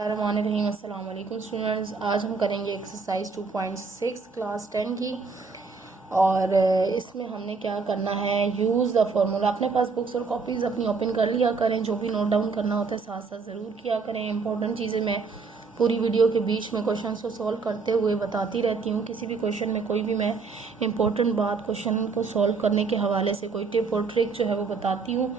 बिस्मिल्लाहिर्रहमानिर्रहीम। अस्सलाम वालेकुम स्टूडेंट्स। आज हम करेंगे एक्सरसाइज 2.6 क्लास 10 की। और इसमें हमने क्या करना है, यूज़ द फार्मूला। अपने पास बुक्स और कॉपीज़ अपनी ओपन कर लिया करें, जो भी नोट डाउन करना होता है साथ साथ ज़रूर किया करें। इंपॉर्टेंट चीज़ें मैं पूरी वीडियो के बीच में क्वेश्चन को सॉल्व करते हुए बताती रहती हूँ। किसी भी क्वेश्चन में कोई भी मैं इंपॉर्टेंट बात क्वेश्चन को सॉल्व करने के हवाले से कोई टिप और ट्रिक जो है वो बताती हूँ।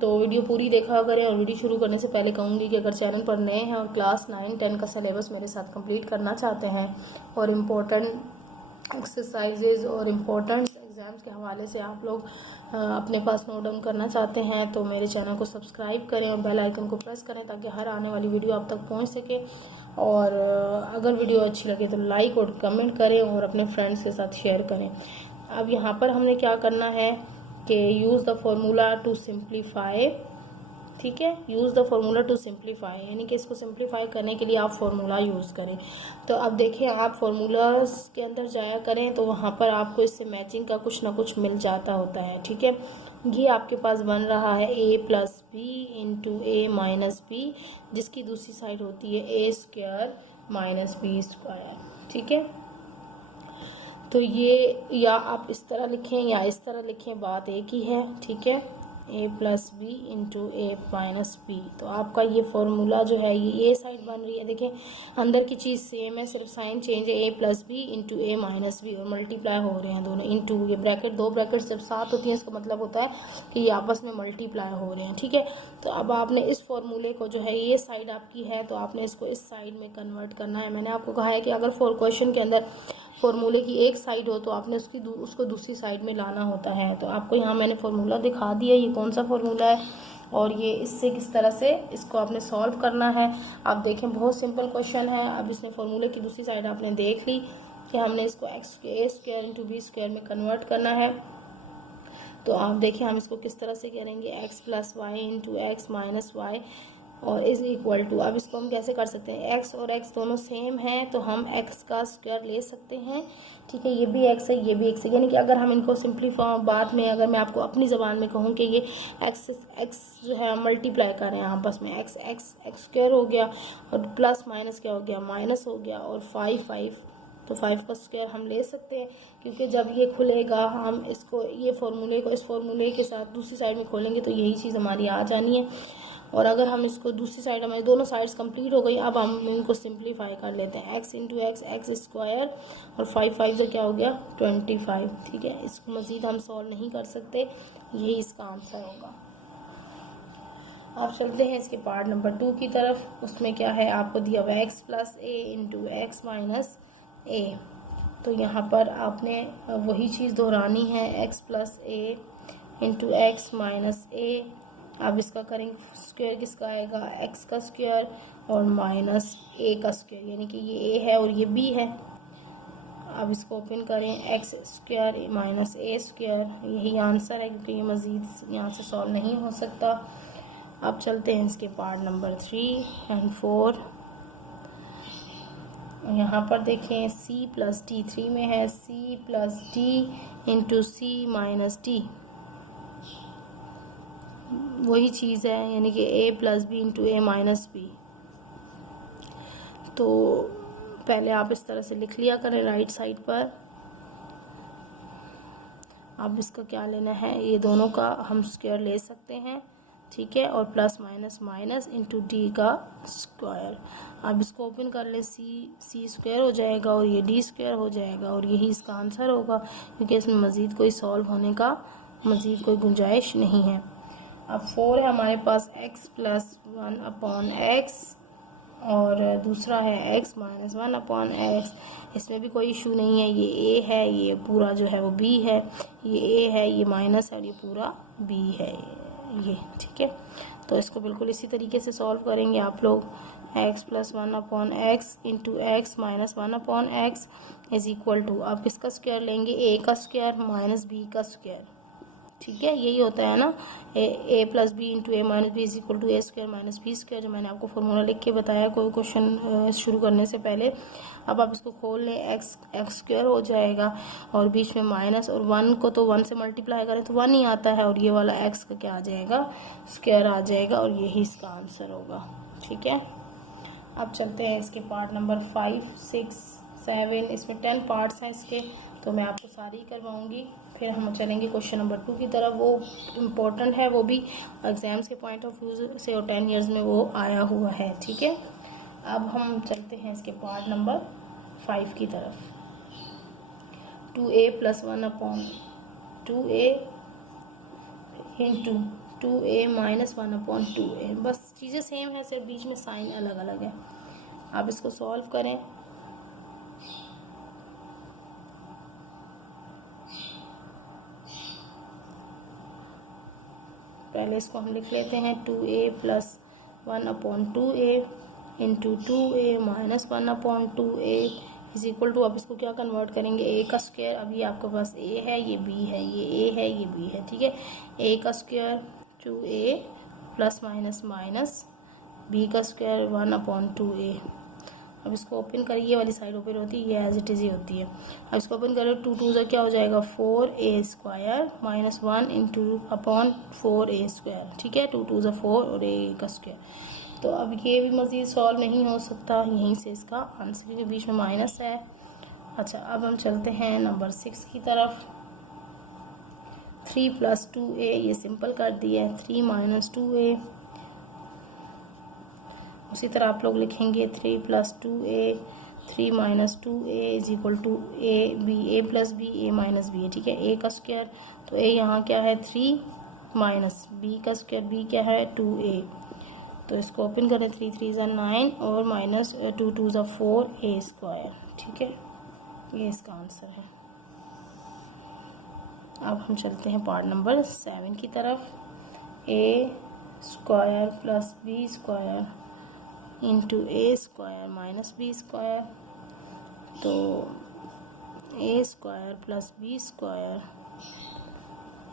तो वीडियो पूरी देखा करें। और वीडियो शुरू करने से पहले कहूँगी कि अगर चैनल पर नए हैं और क्लास 9-10 का सिलेबस मेरे साथ कंप्लीट करना चाहते हैं और इम्पोर्टेंट एक्सरसाइजेज और इम्पोर्टेंट एग्ज़ाम्स के हवाले से आप लोग अपने पास नोट डाउन करना चाहते हैं, तो मेरे चैनल को सब्सक्राइब करें और बेल आइकन को प्रेस करें ताकि हर आने वाली वीडियो आप तक पहुंच सके। और अगर वीडियो अच्छी लगे तो लाइक और कमेंट करें और अपने फ्रेंड्स के साथ शेयर करें। अब यहाँ पर हमने क्या करना है कि use the formula to simplify. ठीक है, use the formula to simplify, यानी कि इसको सिंप्लीफाई करने के लिए आप फार्मूला यूज़ करें। तो अब देखें, आप फार्मूलाज के अंदर जाया करें तो वहाँ पर आपको इससे मैचिंग का कुछ ना कुछ मिल जाता होता है। ठीक है, ये आपके पास बन रहा है a plus B into A minus B, जिसकी दूसरी साइड होती है ए स्क्वायर माइनस बी स्क्वायर। ठीक है, तो ये या आप इस तरह लिखें या इस तरह लिखें, बात एक ही है। ठीक है, a plus B into A minus B. तो आपका ये फॉर्मूला जो है ये साइड बन रही है। देखें, अंदर की चीज़ सेम है, सिर्फ साइन चेंज है। a plus B into A minus B और मल्टीप्लाई हो रहे हैं दोनों इंटू, ये ब्रैकेट दो ब्रैकेट जब साथ होती हैं इसका मतलब होता है कि ये आपस में मल्टीप्लाई हो रहे हैं। ठीक है, तो अब आपने इस फॉर्मूले को जो है, ये साइड आपकी है तो आपने इसको इस साइड में कन्वर्ट करना है। मैंने आपको कहा है कि अगर क्वेश्चन के अंदर फॉर्मूले की एक साइड हो तो आपने उसको दूसरी साइड में लाना होता है। तो आपको यहाँ मैंने फार्मूला दिखा दिया, ये कौन सा फार्मूला है और ये इससे किस तरह से इसको आपने सॉल्व करना है। आप देखें, बहुत सिंपल क्वेश्चन है। अब इसने फार्मूले की दूसरी साइड आपने देख ली कि हमने इसको एक्स ए स्क्वायर इंटू बी स्क्वायर में कन्वर्ट करना है। तो आप देखें हम इसको किस तरह से करेंगे, X plus Y into x minus Y और इज इक्वल टू। अब इसको हम कैसे कर सकते हैं, x और x दोनों सेम हैं तो हम x का स्क्वायर ले सकते हैं। ठीक है, ये भी x है, ये भी x है, यानी कि अगर हम इनको सिंप्लीफाई, बाद में अगर मैं आपको अपनी ज़बान में कहूँ कि ये x जो है मल्टीप्लाई करें आपस में, x स्क्वायर हो गया और प्लस माइनस क्या हो गया, माइनस हो गया और 5 तो 5 का स्क्वायर हम ले सकते हैं। क्योंकि जब ये खुलेगा हम इसको, ये फार्मूले को इस फार्मूले के साथ दूसरी साइड में खोलेंगे तो यही चीज़ हमारी आ जानी है। और अगर हम इसको दूसरी साइड, हमारी दोनों साइड्स कंप्लीट हो गई, अब हम इनको सिंप्लीफाई कर लेते हैं। x इंटू एक्स स्क्वायर और 5 से क्या हो गया 25। ठीक है, इसको मज़ीद हम सॉल्व नहीं कर सकते, यही इसका आंसर होगा। आप चलते हैं इसके पार्ट नंबर 2 की तरफ। उसमें क्या है, आपको दिया हुआ x प्लस ए इंटू एक्स माइनस ए। तो यहाँ पर आपने वही चीज़ दोहरानी है, x प्लस ए इंटू एक्स माइनस ए। अब इसका करेंगे स्क्वायर, किसका आएगा, x का स्क्वायर और माइनस a का स्क्वायर, यानी कि ये a है और ये b है। अब इसको ओपन करें, x square minus a square, यही आंसर है क्योंकि ये मज़ीद यहाँ से सॉल्व नहीं हो सकता। अब चलते हैं इसके पार्ट नंबर 3 और 4। यहाँ पर देखें, c प्लस डी 3 में है, c plus D into C minus D, वही चीज़ है, यानी कि a plus B into A minus B. तो पहले आप इस तरह से लिख लिया करें राइट साइड पर। अब इसका क्या लेना है, ये दोनों का हम स्क्वायर ले सकते हैं। ठीक है, और plus minus minus into D का स्क्वायर। अब इसको ओपन कर ले, सी स्क्वायर हो जाएगा और ये डी स्क्वायर हो जाएगा और यही इसका आंसर होगा, क्योंकि इसमें मज़ीद कोई सॉल्व होने का मज़ीद कोई गुंजाइश नहीं है। अब 4 है हमारे पास, x प्लस 1 अपॉन एक्स और दूसरा है x माइनस 1 अपॉन एक्स। इसमें भी कोई इशू नहीं है, ये a है, ये पूरा जो है वो b है, ये a है, ये माइनस है और ये पूरा b है ये। ठीक है, तो इसको बिल्कुल इसी तरीके से सॉल्व करेंगे आप लोग। x plus 1 upon x into x minus 1 upon x is equal to, अब इसका स्क्वायर लेंगे a का स्क्वायर माइनस b का स्क्वायर। ठीक है, यही होता है ना, a plus B into A minus b is equal to a square minus B square, जो मैंने आपको फॉर्मूला लिख के बताया कोई क्वेश्चन शुरू करने से पहले। अब आप इसको खोल लें, एक्स स्क्वायर हो जाएगा और बीच में माइनस, और 1 को तो 1 से मल्टीप्लाई करें तो 1 ही आता है और ये वाला एक्स का क्या आ जाएगा, स्क्वायर आ जाएगा और यही इसका आंसर होगा। ठीक है, अब चलते हैं इसके पार्ट नंबर 5, 6, 7, इसमें 10 पार्ट्स हैं इसके, तो मैं आपको सारी करवाऊंगी। फिर हम चलेंगे क्वेश्चन नंबर 2 की तरफ। वो इम्पोर्टेंट है, वो भी एग्ज़ाम्स के पॉइंट ऑफ व्यू से और 10 ईयर्स में वो आया हुआ है, ठीक है। अब हम चलते हैं इसके पार्ट नंबर 5 की तरफ। 2a + 1/2a into 2a - 1/2a। बस चीज़ें सेम है, सिर्फ बीच में साइन अलग अलग है। आप इसको सॉल्व करें। पहले इसको हम लिख लेते हैं 2a + 1/2a into 2a - 1/2a is equal to, अब इसको क्या कन्वर्ट करेंगे, a का स्क्वायर। अभी आपके पास a है, ये b है, ये a है, ये b है, ठीक है। a का स्क्वायर 2a ± b का स्क्वायर 1/2a। अब इसको ओपन करिए, ये वाली साइड ओपन होती है, ये एज इट इज़ ही होती है। अब इसको ओपन करो, 2 2 क्या हो जाएगा 4a² - 1 इंटू अपॉन 4a², ठीक है। 2 2 4 और a का स्क्वायर। तो अब ये भी मज़ीद सॉल्व नहीं हो सकता, यहीं से इसका आंसर के बीच में माइनस है। अच्छा, अब हम चलते हैं नंबर 6 की तरफ। 3 + 2a, ये सिंपल कर दिया है। 3 - 2a, उसी तरह आप लोग लिखेंगे 3 + 2a, 3 - 2a is equal to a + b, a - b है, ठीक है। a का स्क्वायर, तो a यहाँ क्या है 3 माइनस b का स्क्वायर, b क्या है 2a। तो इसको ओपन करें, 3 3 = 9 और माइनस 2 2 = 4a², ठीक है। ये इसका आंसर है। अब हम चलते हैं पार्ट नंबर 7 की तरफ। a² + b² into a² - b²। तो a² + b²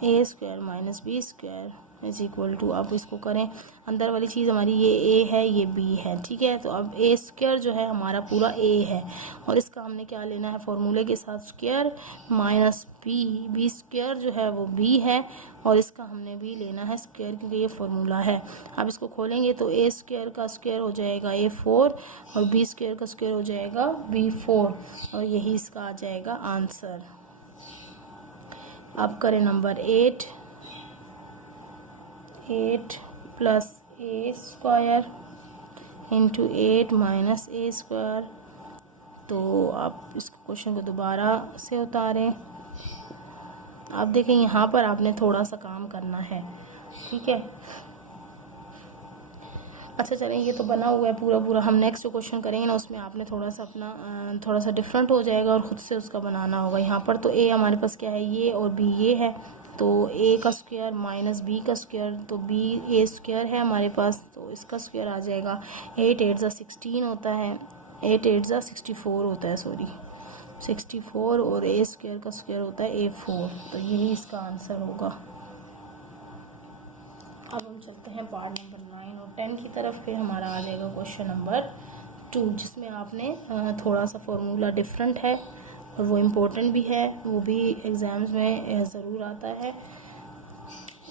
a² - b² is equal to, आप इसको करें, अंदर वाली चीज़ हमारी ये a है, ये b है, ठीक है। तो अब a² जो है हमारा पूरा a है, और इसका हमने क्या लेना है, फॉर्मूले के साथ स्क्वायर माइनस b² जो है वो b है, और इसका हमने भी लेना है स्क्वायर, क्योंकि ये फॉर्मूला है। अब इसको खोलेंगे तो a² का स्क्वायर हो जाएगा a4 और b² का स्क्वायर हो जाएगा b4, और यही इसका आ जाएगा आंसर। अब करें नंबर 8 + a² इंटू 8 - a²। तो आप इसको क्वेश्चन को दोबारा से उतारें। आप देखें यहाँ पर आपने थोड़ा सा काम करना है, ठीक है। अच्छा चलें, ये तो बना हुआ है पूरा। हम नेक्स्ट जो क्वेश्चन करेंगे ना, उसमें आपने थोड़ा सा अपना थोड़ा सा डिफरेंट हो जाएगा और ख़ुद से उसका बनाना होगा। यहाँ पर तो a हमारे पास क्या है, ये, और b ये है, तो a का स्क्वायर माइनस b का स्क्वायर, तो b a² है हमारे पास, तो इसका स्क्वायर आ जाएगा 8 8 = 16 होता है, 8 8 = 64 होता है, सॉरी 64, और a² का स्क्वायर होता है a4, तो यही इसका आंसर होगा। अब हम चलते हैं पार्ट नंबर 9 और 10 की तरफ। फिर हमारा आ जाएगा क्वेश्चन नंबर 2, जिसमें आपने थोड़ा सा फॉर्मूला डिफरेंट है और वो इम्पोर्टेंट भी है, वो भी एग्ज़ाम्स में ज़रूर आता है।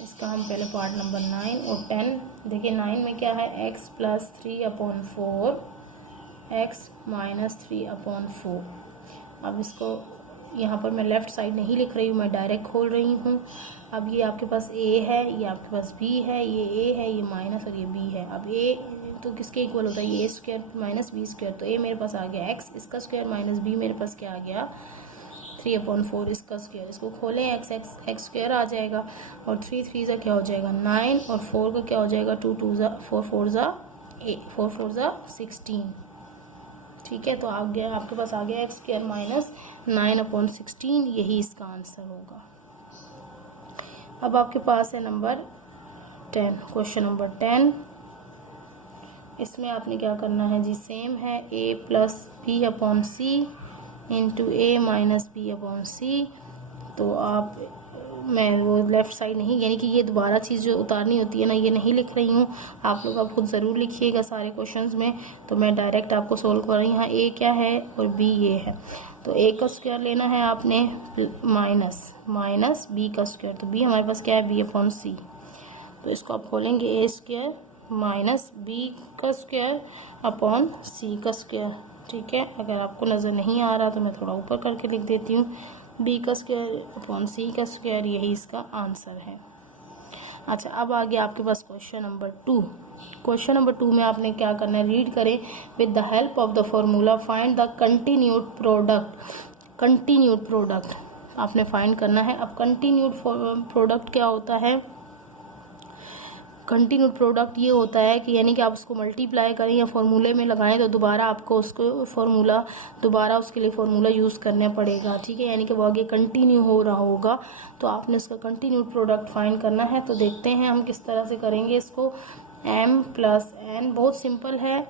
इसका हम पहले पार्ट नंबर 9 और 10 देखिए। 9 में क्या है, x + 3/4 x - 3/4। अब इसको यहाँ पर मैं लेफ़्ट साइड नहीं लिख रही हूँ, मैं डायरेक्ट खोल रही हूँ। अब ये आपके पास a है, ये आपके पास b है, ये a है, ये माइनस और ये b है। अब a तो किसके इक्वल होता है, ये a² - b², तो a मेरे पास आ गया x, इसका स्क्वायर माइनस b मेरे पास क्या आ गया 3/4 इसका स्क्वायर। इसको खोलें, x² आ जाएगा, और 3 3 ज़ा क्या हो जाएगा 9, और 4 का क्या हो जाएगा 2 2 ज़ा 4 4 ज़ा 16, ठीक है। तो आपके पास आ गया x² - 9/16, यही इसका आंसर होगा। अब आपके पास है नंबर 10, क्वेश्चन नंबर 10। इसमें आपने क्या करना है जी, सेम है, a + b/c into a - b/c। तो मैं वो लेफ़्ट साइड नहीं, यानी कि ये दोबारा चीज़ जो उतारनी होती है ना, ये नहीं लिख रही हूँ। आप लोग अब खुद ज़रूर लिखिएगा सारे क्वेश्चंस में, तो मैं डायरेक्ट आपको सोल्व कर रही हूँ। यहाँ a क्या है और b ये है, तो a का स्क्वायर लेना है आपने माइनस b का स्क्वायर, तो b हमारे पास क्या है b/c। तो इसको आप खोलेंगे, a² माइनस बी का स्क्वायर अपॉन सी का स्क्वायर। ठीक है, अगर आपको नज़र नहीं आ रहा तो मैं थोड़ा ऊपर करके लिख देती हूँ, बी का स्क्वायर अपॉन सी का स्क्वायर, यही इसका आंसर है। अच्छा, अब आ गया आपके पास क्वेश्चन नंबर 2। क्वेश्चन नंबर 2 में आपने क्या करना है, रीड करें। With the help of the formula find the continued product. Continued product आपने फाइंड करना है। अब कंटिन्यूड प्रोडक्ट क्या होता है? कंटिन्यूड प्रोडक्ट ये होता है कि यानी कि आप उसको मल्टीप्लाई करें या फॉर्मूले में लगाएं तो दोबारा आपको उसको फॉर्मूला दोबारा उसके लिए फॉर्मूला यूज़ करना पड़ेगा। ठीक है, यानी कि वो आगे कंटिन्यू हो रहा होगा, तो आपने उसका कंटिन्यूड प्रोडक्ट फाइंड करना है। तो देखते हैं हम किस तरह से करेंगे इसको। m प्लस n बहुत सिंपल है,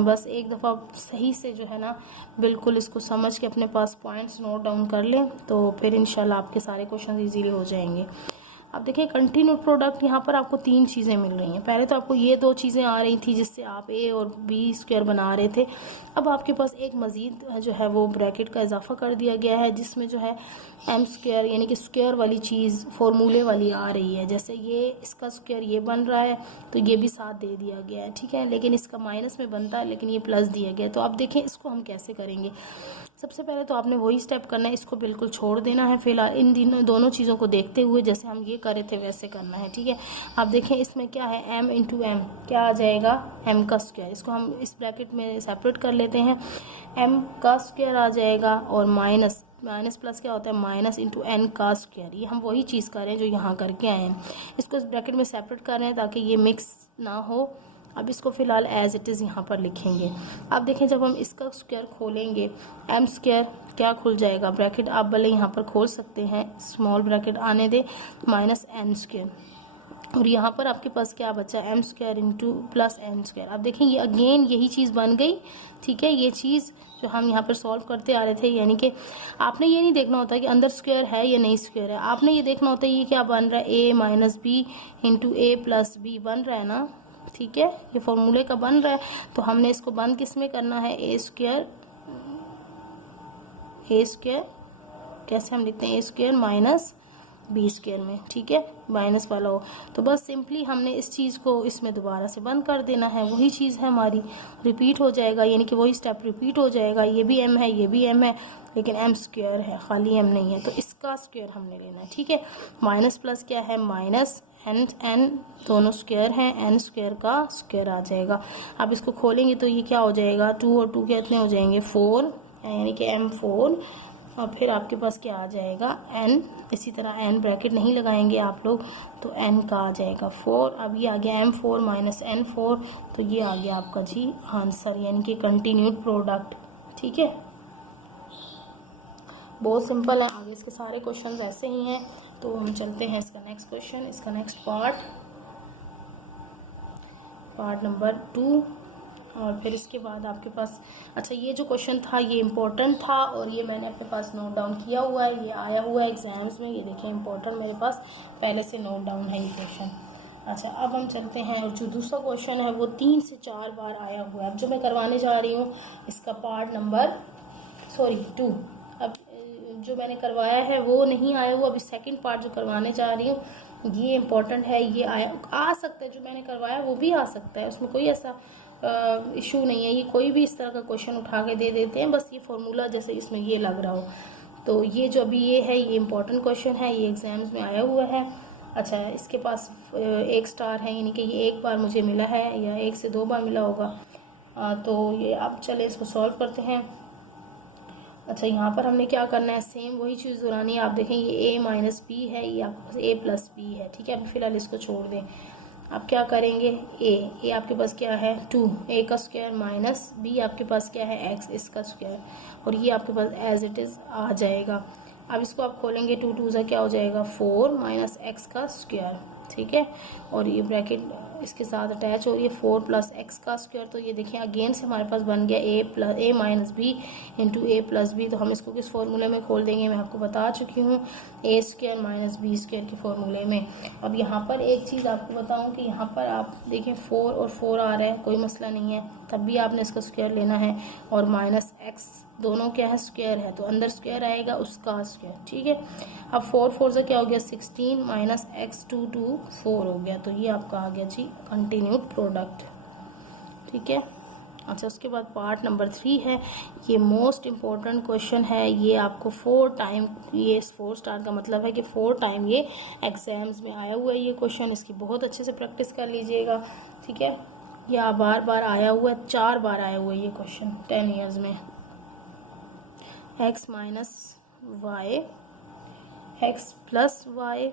बस एक दफ़ा सही से जो है ना बिल्कुल इसको समझ के अपने पास पॉइंट्स नोट डाउन कर लें, तो फिर इंशाल्लाह आपके सारे क्वेश्चन इजीली हो जाएंगे। अब देखिए कंटिन्यूड प्रोडक्ट यहाँ पर आपको 3 चीज़ें मिल रही हैं। पहले तो आपको ये 2 चीज़ें आ रही थी जिससे आप ए और बी स्क्वायर बना रहे थे। अब आपके पास एक मज़ीद जो है वो ब्रैकेट का इजाफा कर दिया गया है, जिसमें जो है एम स्क्वायर यानी कि स्क्वायर वाली चीज़ फॉर्मूले वाली आ रही है। जैसे ये इसका स्क्वायर ये बन रहा है तो ये भी साथ दे दिया गया है। ठीक है, लेकिन इसका माइनस में बनता है, लेकिन ये प्लस दिया गया है। तो आप देखें इसको हम कैसे करेंगे। सबसे पहले तो आपने वही स्टेप करना है, इसको बिल्कुल छोड़ देना है फिलहाल। इन दोनों चीज़ों को देखते हुए जैसे हम ये करे थे वैसे करना है। ठीक है, आप देखें इसमें क्या है, m इंटू एम क्या आ जाएगा, m का स्क्वायर। इसको हम इस ब्रैकेट में सेपरेट कर लेते हैं, m का स्क्वायर आ जाएगा और माइनस प्लस क्या होता है, माइनस इंटू एन का स्क्वायर। ये हम वही चीज़ कर रहे हैं जो यहाँ करके आए हैं। इसको इस ब्रैकेट में सेपरेट कर रहे हैं ताकि ये मिक्स ना हो। अब इसको फिलहाल एज इट इज़ यहाँ पर लिखेंगे। अब देखें जब हम इसका स्क्वायर खोलेंगे, एम स्क्वायर क्या खुल जाएगा, ब्रैकेट आप भले यहाँ पर खोल सकते हैं, स्मॉल ब्रैकेट आने दे, माइनस एन स्क्वायर, और यहाँ पर आपके पास क्या बचा, M square into plus N square. अब देखें ये अगेन यही चीज़ बन गई। ठीक है, ये चीज़ जो हम यहाँ पर सॉल्व करते आ रहे थे, यानी कि आपने ये नहीं देखना होता कि अंदर स्क्वायर है या नहीं स्क्वायर है, आपने ये देखना होता है ये क्या बन रहा है, ए minus B into A plus B बन रहा है ना। ठीक है, ये फॉर्मूले का बन रहा है, तो हमने इसको बंद किस में करना है, ए स्क्वायर कैसे हम लिखते हैं, ए स्क्वायर माइनस बी स्क्वायर में। ठीक है, माइनस वाला हो तो बस सिंपली हमने इस चीज़ को इसमें दोबारा से बंद कर देना है, वही चीज़ है हमारी, रिपीट हो जाएगा, यानी कि वही स्टेप रिपीट हो जाएगा। ये भी एम है, ये भी एम है, लेकिन एम स्क्वायर है, खाली एम नहीं है, तो इसका स्क्वायर हमने लेना है। ठीक है, माइनस प्लस क्या है, माइनस एन दोनों स्क्वायर हैं, एन स्क्वायर का स्क्वायर आ जाएगा। अब इसको खोलेंगे तो ये क्या हो जाएगा, 2 और 2 कितने हो जाएंगे, 4, यानी कि m4, और फिर आपके पास क्या आ जाएगा, n। इसी तरह n ब्रैकेट नहीं लगाएंगे आप लोग, तो n का आ जाएगा 4। अब ये आ गया m4 माइनस n4, तो ये आ गया आपका जी आंसर, यानी कि कंटिन्यूड प्रोडक्ट। ठीक है, बहुत सिंपल है, आगे इसके सारे क्वेश्चंस ऐसे ही हैं। तो हम चलते हैं इसका नेक्स्ट क्वेश्चन, इसका नेक्स्ट पार्ट नंबर 2, और फिर इसके बाद आपके पास, अच्छा ये जो क्वेश्चन था ये इम्पोर्टेंट था और ये मैंने अपने पास नोट डाउन किया हुआ है, ये आया हुआ है एग्जाम्स में, ये देखें इम्पोर्टेंट मेरे पास पहले से नोट डाउन है ये क्वेश्चन। अच्छा, अब हम चलते हैं, और जो दूसरा क्वेश्चन है वो 3 से 4 बार आया हुआ है। अब जो मैं करवाने जा रही हूँ इसका पार्ट नंबर 2, अब जो मैंने करवाया है वो नहीं आया हुआ, अभी सेकंड पार्ट जो करवाने जा रही हूँ ये इम्पोर्टेंट है, ये आ सकता है, जो मैंने करवाया वो भी आ सकता है, उसमें कोई ऐसा इशू नहीं है। ये कोई भी इस तरह का क्वेश्चन उठा के दे देते हैं, बस ये फॉर्मूला जैसे इसमें ये लग रहा हो। तो ये जो अभी ये है ये इम्पोर्टेंट क्वेश्चन है, ये एग्जाम्स में आया हुआ है। अच्छा, इसके पास 1 स्टार है, यानी कि ये 1 बार मुझे मिला है या 1 से 2 बार मिला होगा। तो ये अब चले इसको सॉल्व करते हैं। अच्छा, यहाँ पर हमने क्या करना है, सेम वही चीज़ दोहरानी है। आप देखें ये a माइनस बी है, ये आपके पास a प्लस बी है। ठीक है, अभी फिलहाल इसको छोड़ दें। आप क्या करेंगे, a आपके पास क्या है 2, a का स्क्वायर माइनस b आपके पास क्या है x, इसका स्क्वायर, और ये आपके पास एज इट इज़ आ जाएगा। अब इसको आप खोलेंगे, 2 2 से क्या हो जाएगा 4 माइनस x का स्क्वायर। ठीक है, और ये ब्रैकेट इसके साथ अटैच हो रही है 4 प्लस एक्स का स्क्वायर। तो ये देखिए अगेन से हमारे पास बन गया a minus B into A plus B. तो हम इसको किस फॉर्मूले में खोल देंगे, मैं आपको बता चुकी हूँ, ए स्क्वायर माइनस बी स्क्वायर के फॉर्मूले में। अब यहाँ पर एक चीज़ आपको बताऊँ कि यहाँ पर आप देखें 4 और 4 आ रहा है, कोई मसला नहीं है, तब भी आपने इसका स्क्वायर लेना है, और माइनस एक्स दोनों क्या है स्क्वायर है, तो अंदर स्क्वायर आएगा उसका स्क्वायर, ठीक है। अब 4 4 से क्या हो गया 16 माइनस x2 टू 4 हो गया, तो ये आपका आ गया जी कंटिन्यूड प्रोडक्ट, ठीक है। अच्छा, उसके बाद पार्ट नंबर 3 है, ये मोस्ट इम्पोर्टेंट क्वेश्चन है। ये आपको 4 टाइम, ये 4 स्टार का मतलब है कि 4 टाइम ये एग्जाम्स में आया हुआ है ये क्वेश्चन, इसकी बहुत अच्छे से प्रैक्टिस कर लीजिएगा, ठीक है। यह बार बार आया हुआ है, 4 बार आया हुआ है ये क्वेश्चन 10 ईयर्स में। x minus Y, X plus Y,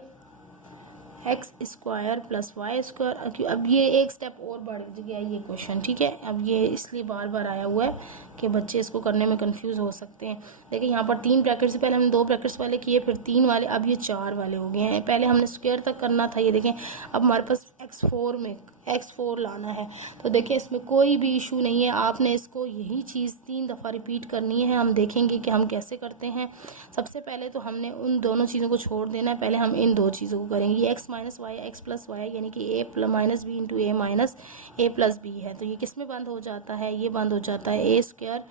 X square plus Y square. अब ये एक स्टेप और बढ़ गया ये क्वेश्चन, ठीक है। अब ये इसलिए बार बार आया हुआ है कि बच्चे इसको करने में कंफ्यूज हो सकते हैं। देखिए यहाँ पर 3 ब्रैकेट से पहले हमने 2 ब्रैकेट्स वाले किए, फिर 3 वाले, अब ये 4 वाले हो गए हैं। पहले हमने स्क्वायर तक करना था, ये देखें अब हमारे पास x4 में x4 लाना है, तो देखिए इसमें कोई भी इशू नहीं है। आपने इसको यही चीज़ 3 दफ़ा रिपीट करनी है। हम देखेंगे कि हम कैसे करते हैं। सबसे पहले तो हमने उन दोनों चीज़ों को छोड़ देना है, पहले हम इन 2 चीज़ों को करेंगे। ये x minus Y, X plus Y, यानी कि a minus B into A minus A plus B है, तो ये किस में बंद हो जाता है, ये बंद हो जाता है ए square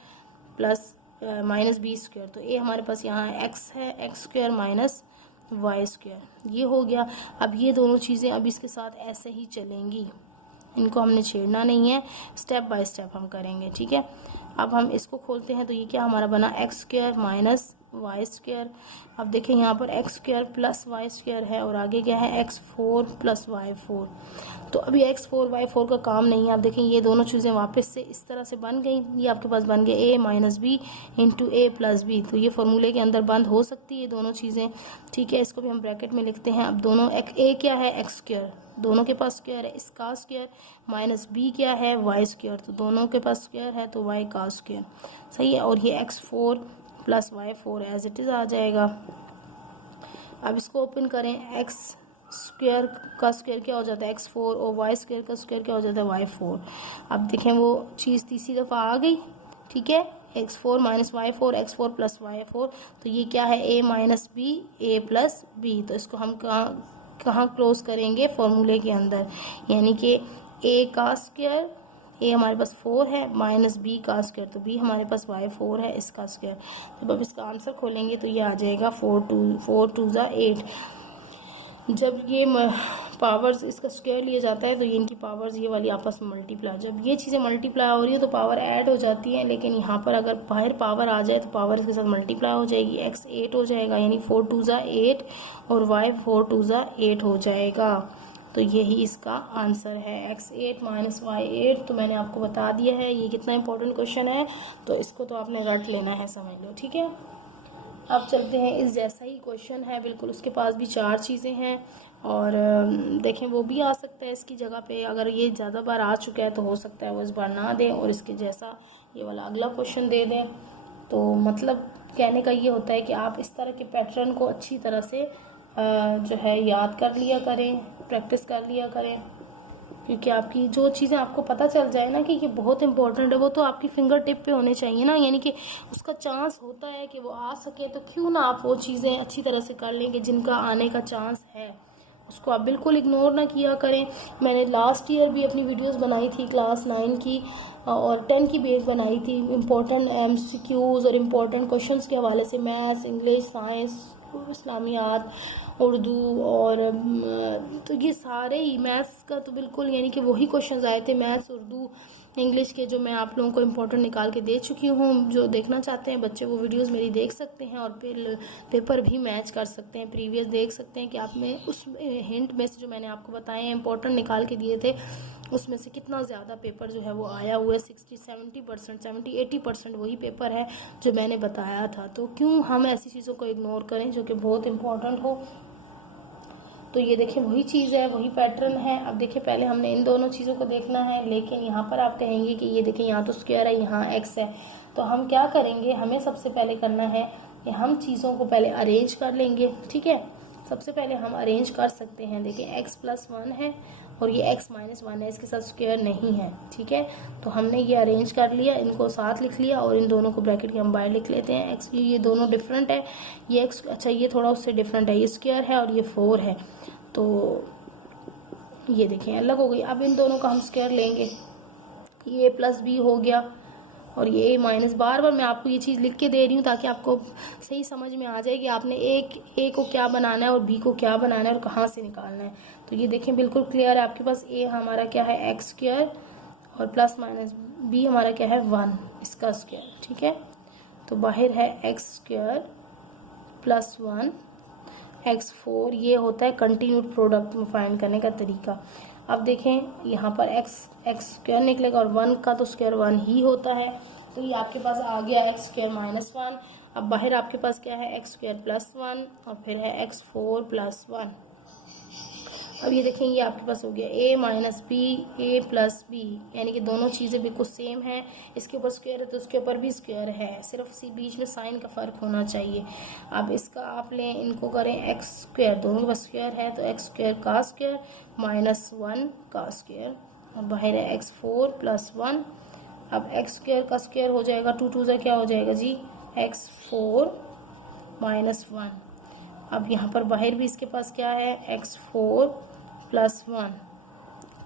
plus minus B square. तो ए हमारे पास यहाँ x है, x square minus Y square, ये हो गया। अब ये दोनों चीज़ें अब इसके साथ ऐसे ही चलेंगी, इनको हमने छेड़ना नहीं है, स्टेप बाय स्टेप हम करेंगे, ठीक है। अब हम इसको खोलते हैं, तो ये क्या हमारा बना X square minus Y square. अब देखें यहाँ पर X square plus Y square है और आगे क्या है x4 प्लस y4। तो अभी x4 y4 का काम नहीं है। अब देखें ये दोनों चीज़ें वापस से इस तरह से बन गई, ये आपके पास बन गए a minus B into A plus B, तो ये फॉर्मूले के अंदर बंद हो सकती है दोनों चीज़ें, ठीक है। इसको भी हम ब्रैकेट में लिखते हैं। अब दोनों a क्या है एक्स स्क्वायर, दोनों के पास स्क्वायर है, इसका स्क्वायर, माइनस b क्या है वाई स्क्वायर, तो दोनों के पास स्क्वायर है तो y का स्क्वायर, सही है। और ये x4 plus y4 as it is आ जाएगा। अब इसको ओपन करें, एक्स स्क्वायर का स्क्वायर क्या हो जाता है x4 और वाई स्क्वायर का स्क्वायर क्या हो जाता है y4। अब देखें वो चीज़ तीसरी दफ़ा आ गई, ठीक है। x4 minus y4, x4 plus y4, तो ये क्या है a minus B A plus B, तो इसको हम कहाँ क्लोज करेंगे फॉर्मूले के अंदर, यानी कि a का स्क्वायर, ए हमारे पास 4 है माइनस बी का स्क्वायर, तो बी हमारे पास y4 है इसका स्क्वायर। तो अब इसका आंसर खोलेंगे तो ये आ जाएगा 4 2 ज़ा 8। जब ये पावर्स इसका स्क्वायर लिया जाता है तो ये इनकी पावर्स ये वाली आपस में मल्टीप्लाई, जब ये चीज़ें मल्टीप्लाई हो रही है तो पावर ऐड हो जाती है, लेकिन यहाँ पर अगर बाहर पावर आ जाए तो पावर इसके साथ मल्टीप्लाई हो जाएगी, x 8 हो जाएगा, यानी 4 2 ज़ा 8 और y 4 2 ज़ा 8 हो जाएगा। तो यही इसका आंसर है x8 माइनस y8। तो मैंने आपको बता दिया है ये कितना इंपॉर्टेंट क्वेश्चन है, तो इसको तो आपने रट लेना है, समझ लो, ठीक है। अब चलते हैं, इस जैसा ही क्वेश्चन है बिल्कुल, उसके पास भी 4 चीज़ें हैं और देखें वो भी आ सकता है इसकी जगह पे। अगर ये ज़्यादा बार आ चुका है तो हो सकता है वो इस बार ना दें और इसके जैसा ये वाला अगला क्वेश्चन दे दें। तो मतलब कहने का ये होता है कि आप इस तरह के पैटर्न को अच्छी तरह से जो है याद कर लिया करें, प्रैक्टिस कर लिया करें, क्योंकि आपकी जो चीज़ें आपको पता चल जाए ना कि ये बहुत इंपॉर्टेंट है, वो तो आपकी फिंगर टिप पे होने चाहिए ना, यानी कि उसका चांस होता है कि वो आ सके, तो क्यों ना आप वो चीज़ें अच्छी तरह से कर लेंगे जिनका आने का चांस है, उसको आप बिल्कुल इग्नोर ना किया करें। मैंने लास्ट ईयर भी अपनी वीडियोस बनाई थी क्लास 9 की और 10 की बेस बनाई थी, इम्पोर्टेंट MCQs और इम्पोर्टेंट क्वेश्चंस के हवाले से, मैथ्स, इंग्लिश, साइंस, इस्लामियात, उर्दू, और तो ये सारे ही मैथ्स का तो बिल्कुल यानी कि वही क्वेश्चंस आए थे, मैथ्स, उर्दू, इंग्लिश के, जो मैं आप लोगों को इम्पोर्टेंट निकाल के दे चुकी हूँ। जो देखना चाहते हैं बच्चे वो वीडियोस मेरी देख सकते हैं और फिर पेपर भी मैच कर सकते हैं, प्रीवियस देख सकते हैं कि आप में उस हिंट में से जो मैंने आपको बताए हैं इम्पोर्टेंट निकाल के दिए थे, उसमें से कितना ज़्यादा पेपर जो है वो आया हुआ है। 60-70%, 70-80% वही पेपर है जो मैंने बताया था। तो क्यों हम ऐसी चीज़ों को इग्नोर करें जो कि बहुत इंपॉर्टेंट हो। तो ये देखिए वही चीज़ है, वही पैटर्न है। अब देखिए पहले हमने इन दोनों चीज़ों को देखना है, लेकिन यहाँ पर आप कहेंगे कि ये देखिए यहाँ तो स्क्वायर है, यहाँ x है, तो हम क्या करेंगे, हमें सबसे पहले करना है कि हम चीज़ों को पहले अरेंज कर लेंगे, ठीक है। सबसे पहले हम अरेंज कर सकते हैं, देखिए x + 1 है और ये x - 1 है, इसके साथ स्क्वायर नहीं है, ठीक है। तो हमने ये अरेंज कर लिया, इनको साथ लिख लिया और इन दोनों को ब्रैकेट के हम बाहर लिख लेते हैं। x ये दोनों डिफरेंट है, ये x अच्छा ये थोड़ा उससे डिफरेंट है, ये स्क्वायर है और ये 4 है, तो ये देखें अलग हो गई। अब इन दोनों का हम स्क्वायर लेंगे, ये + b हो गया और ये ए माइनस, बार बार मैं आपको ये चीज़ लिख के दे रही हूँ ताकि आपको सही समझ में आ जाए कि आपने ए को क्या बनाना है और बी को क्या बनाना है और कहाँ से निकालना है। तो ये देखें बिल्कुल क्लियर है आपके पास। ए हमारा क्या है एक्स स्क्वायर और प्लस माइनस बी हमारा क्या है 1 इसका स्क्वायर, ठीक है। तो बाहर है एक्स स्क्वायर प्लस 1 x4, ये होता है कंटिन्यूड प्रोडक्ट में फाइंड करने का तरीका। अब देखें यहाँ पर x स्क्वायर निकलेगा और 1 का तो स्क्वायर 1 ही होता है, तो ये आपके पास आ गया एक्स स्क्वायर माइनस 1। अब बाहर आपके पास क्या है एक्स स्क्वायर प्लस 1 और फिर है x4 प्लस 1। अब ये देखें ये आपके पास हो गया a minus B, A plus B, यानी कि दोनों चीज़ें बिल्कुल सेम है। इसके ऊपर स्क्वायर है तो उसके ऊपर भी स्क्वायर है, सिर्फ सी बीच में साइन का फ़र्क होना चाहिए। अब इसका आप लें, इनको करें एक्स स्क्वायर, दोनों के पास स्क्वायर है तो एक्स स्क्वायर का स्क्वायर माइनस 1 का स्क्वायर, और बाहर है x4 प्लस 1। अब एक्स स्क्वायर का स्क्वायर हो जाएगा 2 2 से क्या हो जाएगा जी x4 माइनस 1। अब यहाँ पर बाहर भी इसके पास क्या है x4 प्लस 1,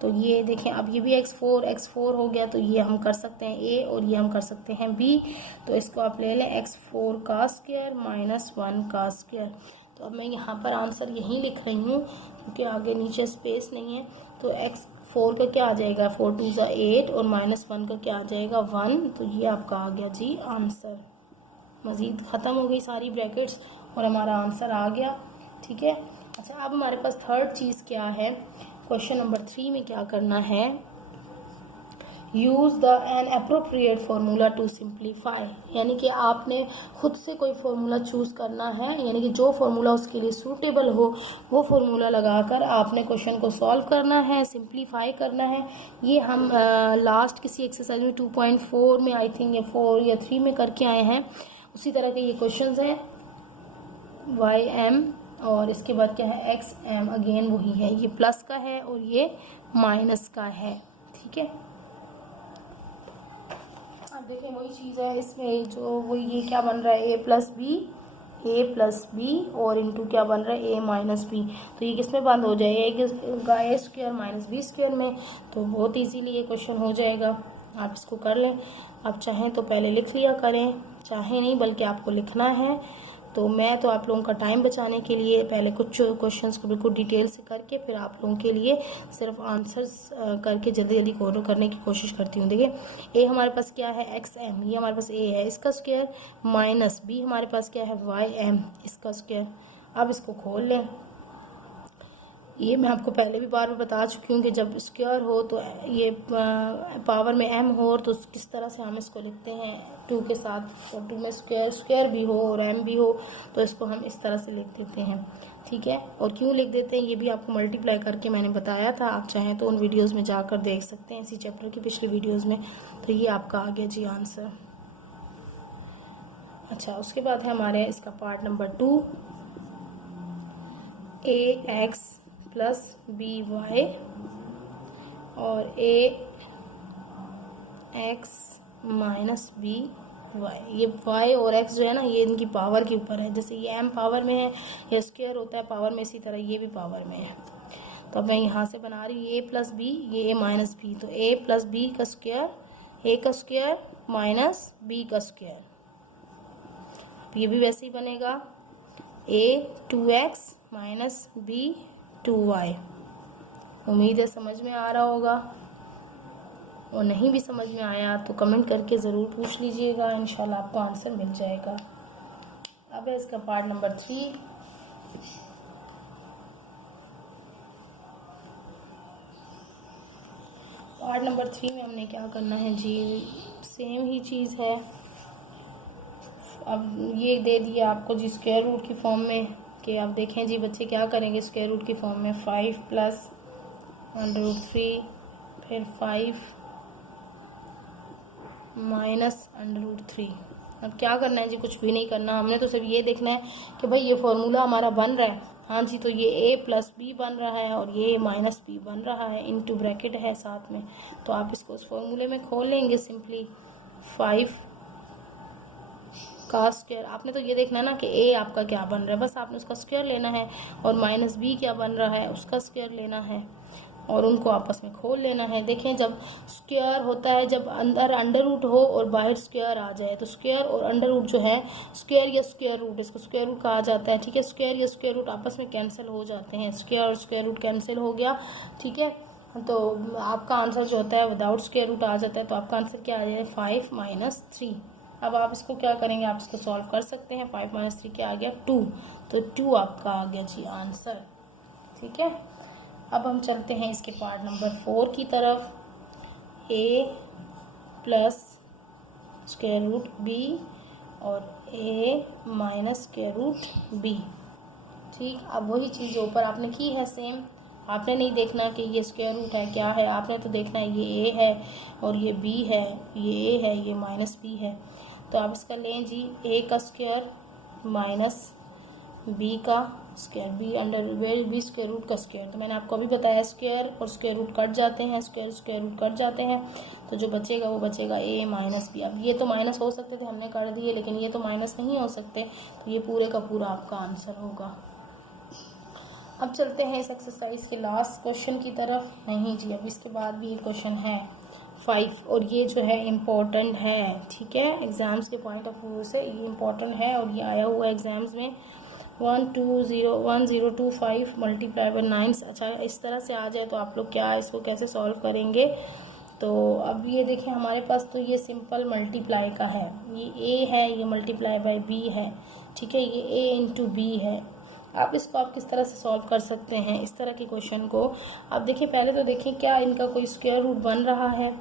तो ये देखें अब ये भी x4 हो गया, तो ये हम कर सकते हैं a और ये हम कर सकते हैं b। तो इसको आप ले लें x4 का स्क्वायर माइनस 1 का स्क्वायर। तो अब मैं यहाँ पर आंसर यहीं लिख रही हूँ क्योंकि आगे नीचे स्पेस नहीं है। तो x4 का क्या आ जाएगा 4 2 ज़ा 8 और माइनस 1 का क्या आ जाएगा 1। तो ये आपका आ गया जी आंसर। मज़ीद ख़त्म हो गई सारी ब्रैकेट्स और हमारा आंसर आ गया, ठीक है। अच्छा, अब हमारे पास थर्ड चीज़ क्या है, क्वेश्चन नंबर 3 में क्या करना है, use the an appropriate formula to simplify, यानी कि आपने खुद से कोई फार्मूला चूज़ करना है, यानी कि जो फार्मूला उसके लिए सूटेबल हो वो फार्मूला लगाकर आपने क्वेश्चन को सॉल्व करना है, सिंप्लीफाई करना है। ये हम लास्ट किसी एक्सरसाइज में 2.4 में आई थिंक या 4 या 3 में करके आए हैं, उसी तरह के ये क्वेश्चंस हैं। वाई एम और इसके बाद क्या है एक्स एम, अगेन वही है, ये प्लस का है और ये माइनस का है, ठीक है। अब देखें वही चीज़ है इसमें, जो वही ये क्या बन रहा है ए प्लस बी और इंटू क्या बन रहा है ए माइनस बी। तो ये किस में बंद हो जाएगा ए स्क्वायर माइनस बी स्क्वायर में। तो बहुत इजीली ये क्वेश्चन हो जाएगा, आप इसको कर लें। आप चाहें तो पहले लिख लिया करें, चाहे नहीं बल्कि आपको लिखना है। तो मैं तो आप लोगों का टाइम बचाने के लिए पहले कुछ क्वेश्चंस को बिल्कुल डिटेल से करके फिर आप लोगों के लिए सिर्फ आंसर्स करके जल्दी जल्दी कवर करने की कोशिश करती हूँ। देखिए ए हमारे पास क्या है एक्स एम, ये हमारे पास ए है इसका स्क्वायर, माइनस बी हमारे पास क्या है वाई एम इसका स्क्वायर। अब इसको खोल लें, ये मैं आपको पहले भी बार बता चुकी हूँ कि जब स्क्वायर हो तो ये पावर में m हो तो किस तरह से हम इसको लिखते हैं 2 के साथ, और 2 में स्क्वायर भी हो और m भी हो तो इसको हम इस तरह से लिख देते हैं, ठीक है। और क्यों लिख देते हैं ये भी आपको मल्टीप्लाई करके मैंने बताया था, आप चाहें तो उन वीडियोज़ में जाकर देख सकते हैं, इसी चैप्टर की पिछली वीडियोज़ में। तो ये आपका आ गया जी आंसर। अच्छा, उसके बाद है हमारे इसका पार्ट नंबर 2, ए एक्स प्लस बी वाई और ए एक्स माइनस बी वाई। ये वाई और एक्स जो है ना ये इनकी पावर के ऊपर है, जैसे ये एम पावर में है या स्क्वायर होता है पावर में, इसी तरह ये भी पावर में है। तो अब मैं यहाँ से बना रही हूँ ए प्लस बी, ये ए माइनस बी, तो ए प्लस बी का स्क्वायर, ए का स्क्वायर माइनस बी का स्क्वायर। ये भी वैसे ही बनेगा ए 2x माइनस बी 2y। उम्मीद है समझ में आ रहा होगा, और नहीं भी समझ में आया तो कमेंट करके ज़रूर पूछ लीजिएगा, इंशाल्लाह आपको आंसर मिल जाएगा। अब है इसका पार्ट नंबर 3, पार्ट नंबर 3 में हमने क्या करना है जी, सेम ही चीज़ है। अब ये दे दिया आपको जी स्क्वायर रूट की फॉर्म में, कि आप देखें जी बच्चे क्या करेंगे स्क्वायर रूट की फॉर्म में, 5 प्लस √3 फिर 5 माइनस √3। अब क्या करना है जी, कुछ भी नहीं करना, हमने तो सिर्फ ये देखना है कि भाई ये फार्मूला हमारा बन रहा है, हाँ जी, तो ये a प्लस बी बन रहा है और ये माइनस बी बन रहा है, इनटू ब्रैकेट है साथ में, तो आप इसको उस फॉर्मूले में खोल लेंगे सिंपली। 5 का स्क्वायर, आपने तो ये देखना ना कि a आपका क्या बन रहा है, बस आपने उसका स्क्वायर लेना है, और माइनस बी क्या बन रहा है उसका स्क्वायर लेना है। और उनको आपस में खोल लेना है। देखें जब स्क्वायर होता है, जब अंदर अंडर रूट हो और बाहर स्क्वायर आ जाए, तो स्क्वायर और अंडर रूट जो है, स्क्वायर या स्क्वायर रूट, इसको स्क्वायर रूट कहा जाता है, ठीक है। स्क्वायर या स्क्वायर रूट आपस में कैंसिल हो जाते हैं, स्क्वायर और स्क्वायर रूट कैंसिल हो गया, ठीक है। तो आपका आंसर जो होता है विदाउट स्क्वायर रूट आ जाता है, तो आपका आंसर क्या आ जाएगा 5 - 3। अब आप इसको क्या करेंगे, आप इसको सॉल्व कर सकते हैं। 5 - 3 क्या आ गया 2, तो 2 आपका आ गया जी आंसर, ठीक है। अब हम चलते हैं इसके पार्ट नंबर 4 की तरफ। a plus square root b और a minus square root b, ठीक। अब वही चीज़ जो ऊपर आपने की है सेम, आपने नहीं देखना कि ये स्क्वायर रूट है क्या है, आपने तो देखना है ये a है और ये b है, ये a है, ये माइनस b है। तो आप इसका लें जी a का स्क्वायर माइनस b का square, b under b square root का स्क्वायर। तो मैंने आपको अभी बताया स्क्वायर और स्क्वायर रूट कट जाते हैं, स्क्वायर स्क्वायर रूट कट जाते हैं, तो जो बचेगा वो बचेगा a माइनस b। अब ये तो माइनस हो सकते थे, हमने कर दिए, लेकिन ये तो माइनस नहीं हो सकते, तो ये पूरे का पूरा आपका आंसर होगा। अब चलते हैं इस एक्सरसाइज के लास्ट क्वेश्चन की तरफ। नहीं जी, अब इसके बाद भी एक क्वेश्चन है 5, और ये जो है इम्पोर्टेंट है, ठीक है। एग्जाम्स के पॉइंट ऑफ व्यू से ये इम्पोर्टेंट है और ये आया हुआ है एग्जाम्स में। 1025 मल्टीप्लाई बाय 9। अच्छा, इस तरह से आ जाए तो आप लोग क्या इसको कैसे सॉल्व करेंगे। तो अब ये देखिए हमारे पास तो ये सिंपल मल्टीप्लाई का है, ये a है, ये मल्टीप्लाई बाय b है, ठीक है, ये a इंटू बी है। आप इसको आप किस तरह से सॉल्व कर सकते हैं इस तरह के क्वेश्चन को। अब देखिए पहले तो देखें क्या इनका कोई स्क्वायर रूट बन रहा है,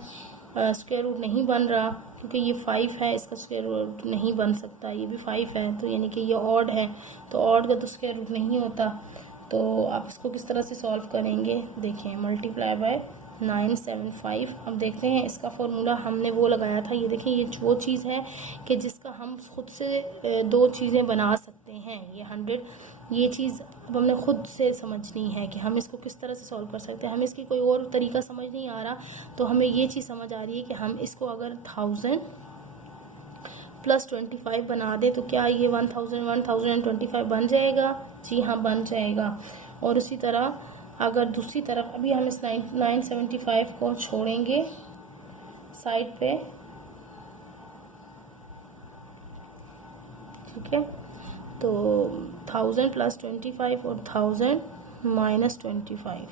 स्क्वायर रूट नहीं बन रहा, क्योंकि ये 5 है, इसका स्क्वायर रूट नहीं बन सकता, ये भी 5 है, तो यानी कि ये ऑड है, तो ऑड का तो स्क्वायर रूट नहीं होता। तो आप इसको किस तरह से सॉल्व करेंगे, देखें मल्टीप्लाई बाय 975। अब देखते हैं इसका फॉर्मूला हमने वो लगाया था, ये देखिए ये वो चीज़ है कि जिसका हम खुद से दो चीज़ें बना सकते हैं। ये 100, ये चीज़ अब हमने खुद से समझनी है कि हम इसको किस तरह से सॉल्व कर सकते हैं। हमें इसकी कोई और तरीका समझ नहीं आ रहा, तो हमें ये चीज़ समझ आ रही है कि हम इसको अगर 1000 + 25 बना दे तो क्या ये 1025 बन जाएगा। जी हाँ, बन जाएगा। और उसी तरह अगर दूसरी तरफ अभी हम इस 975 को छोड़ेंगे साइड पे, ठीक है, तो 1000 + 25 और 1000 - 25,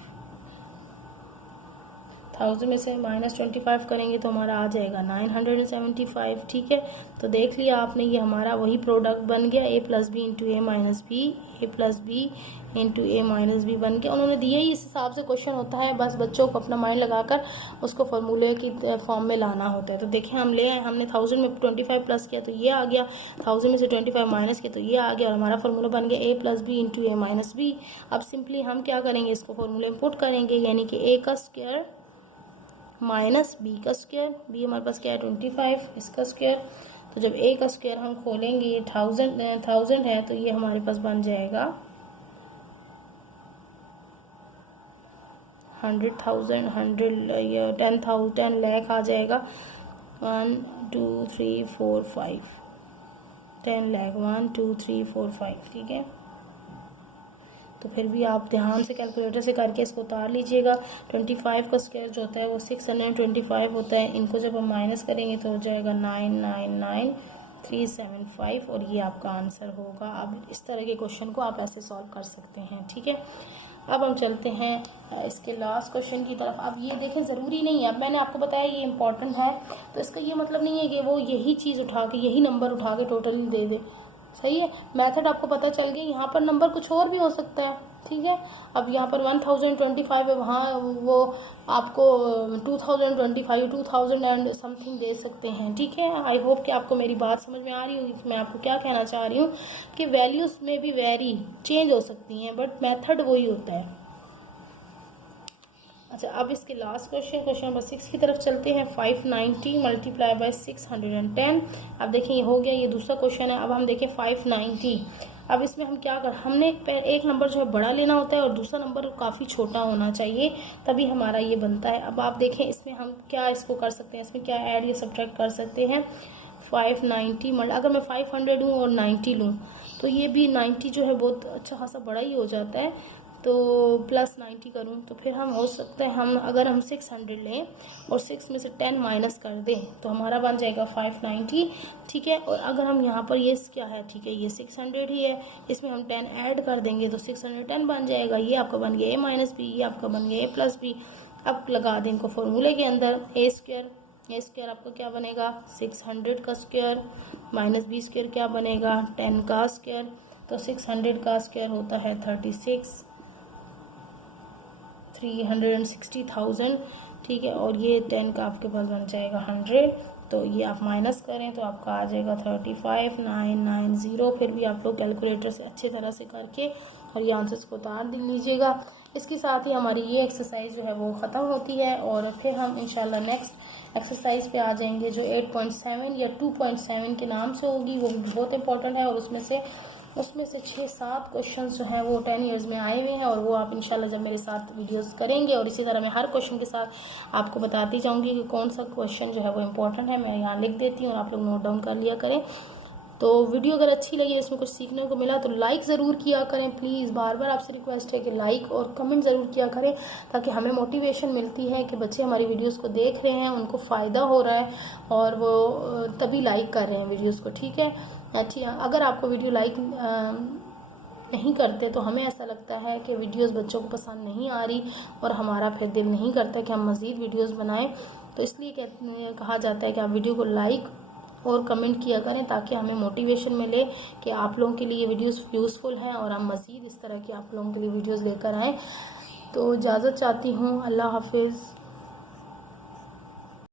1000 में से -25 करेंगे तो हमारा आ जाएगा 975, ठीक है। तो देख लिया आपने, ये हमारा वही प्रोडक्ट बन गया, a + b into a minus B, a + b into a minus B बन गया। उन्होंने दिया ही इस हिसाब से क्वेश्चन होता है, बस बच्चों को अपना माइंड लगाकर उसको फॉर्मूले की फॉर्म में लाना होता है। तो देखिए हम ले आए, हमने 1000 में 25 प्लस किया तो ये आ गया, 1000 में से 25 माइनस किया तो ये आ गया, और हमारा फॉर्मूला बन गया a + b into a minus B. अब सिंपली हम क्या करेंगे, इसको फॉर्मूले में पुट करेंगे, यानी कि a का स्क्वायर माइनस b का स्क्वायर, b हमारे पास क्या है 25, इसका स्क्वायर। तो जब a का स्क्वायर हम खोलेंगे, ये 1000 है, तो ये हमारे पास बन जाएगा 100,000, 100 या 10,000, 10 लाख आ जाएगा। 1 2 3 4 5, 10 लाख, 1 2 3 4 5, ठीक है। तो फिर भी आप ध्यान से कैलकुलेटर से करके इसको उतार लीजिएगा। 25 का स्क्वायर जो होता है वो 625 होता है, इनको जब हम माइनस करेंगे तो हो जाएगा 999375, और ये आपका आंसर होगा। अब इस तरह के क्वेश्चन को आप ऐसे सॉल्व कर सकते हैं, ठीक है। अब हम चलते हैं इसके लास्ट क्वेश्चन की तरफ। अब ये देखें, ज़रूरी नहीं है, अब मैंने आपको बताया ये इंपॉर्टेंट है, तो इसका ये मतलब नहीं है कि वो यही चीज़ उठा के, यही नंबर उठा के टोटली दे दे, सही है। मेथड आपको पता चल गया, यहाँ पर नंबर कुछ और भी हो सकता है, ठीक है। अब यहाँ पर 1025 है, वहाँ वो आपको 2025, 2000 एंड समथिंग दे सकते हैं, ठीक है। आई होप कि आपको मेरी बात समझ में आ रही होगी कि मैं आपको क्या कहना चाह रही हूँ, कि वैल्यूज़ में भी चेंज हो सकती हैं, बट मेथड वही होता है। अच्छा, अब इसके लास्ट क्वेश्चन नंबर 6 की तरफ चलते हैं। 590 मल्टीप्लाई बाय 610। अब देखें ये हो गया, ये दूसरा क्वेश्चन है। अब हम देखें 590। अब इसमें हम क्या कर, हमने एक नंबर जो है बड़ा लेना होता है और दूसरा नंबर काफ़ी छोटा होना चाहिए, तभी हमारा ये बनता है। अब आप देखें इसमें हम क्या इसको कर सकते हैं, इसमें क्या ऐड या सब्ट्रैक्ट कर सकते हैं। 590 अगर मैं 500 लूँ और 90 लूँ तो ये भी 90 जो है बहुत अच्छा खासा बड़ा ही हो जाता है। तो प्लस 90 करूँ तो फिर हम हो सकता है हम अगर हम 600 लें और 6 में से 10 माइनस कर दें तो हमारा बन जाएगा 590, ठीक है। और अगर हम यहाँ पर ये क्या है, ठीक है, ये 600 ही है, इसमें हम 10 ऐड कर देंगे तो 610 बन जाएगा। ये आपका बन गया a माइनस बी, ये आपका बन गया a प्लस बी। अब लगा दें इनको फॉर्मूले के अंदर, ए स्क्वायर आपका क्या बनेगा 600 का स्क्वायर माइनस बी स्क्वायर क्या बनेगा 10 का स्क्वायर। तो 600 का स्क्वायर होता है 360,000, ठीक है। और ये 10 का आपके पास बन जाएगा 100, तो ये आप माइनस करें तो आपका आ जाएगा 35,990। फिर भी आप लोग कैलकुलेटर से अच्छी तरह से करके और ये आंसर्स को उतार लीजिएगा। इसके साथ ही हमारी ये एक्सरसाइज जो है वो ख़त्म होती है और फिर हम इंशाल्लाह नेक्स्ट एक्सरसाइज पे आ जाएंगे जो 8.7 या 2.7 के नाम से होगी। वो भी बहुत इंपॉर्टेंट है और उसमें से 6-7 क्वेश्चंस जो हैं वो 10 इयर्स में आए हुए हैं और वो आप इंशाल्लाह जब मेरे साथ वीडियोस करेंगे और इसी तरह मैं हर क्वेश्चन के साथ आपको बताती जाऊंगी कि कौन सा क्वेश्चन जो है वो इम्पोर्टेंट है। मैं यहाँ लिख देती हूँ और आप लोग नोट डाउन कर लिया करें। तो वीडियो अगर अच्छी लगी, इसमें कुछ सीखने को मिला तो लाइक ज़रूर किया करें प्लीज़। बार बार आपसे रिक्वेस्ट है कि लाइक और कमेंट ज़रूर किया करें ताकि हमें मोटिवेशन मिलती है कि बच्चे हमारी वीडियोस को देख रहे हैं, उनको फ़ायदा हो रहा है और वो तभी लाइक कर रहे हैं वीडियोस को, ठीक है। अच्छी, अगर आपको वीडियो लाइक नहीं करते तो हमें ऐसा लगता है कि वीडियोस बच्चों को पसंद नहीं आ रही और हमारा फिर दिल नहीं करता कि हम मज़ीद वीडियोस बनाएं। तो इसलिए कहा जाता है कि आप वीडियो को लाइक और कमेंट किया करें ताकि हमें मोटिवेशन मिले कि आप लोगों के लिए वीडियोस यूज़फुल हैं और हम मज़ीद इस तरह की आप लोगों के लिए वीडियोस लेकर आएँ। तो इजाज़त चाहती हूँ, अल्लाह हाफिज़।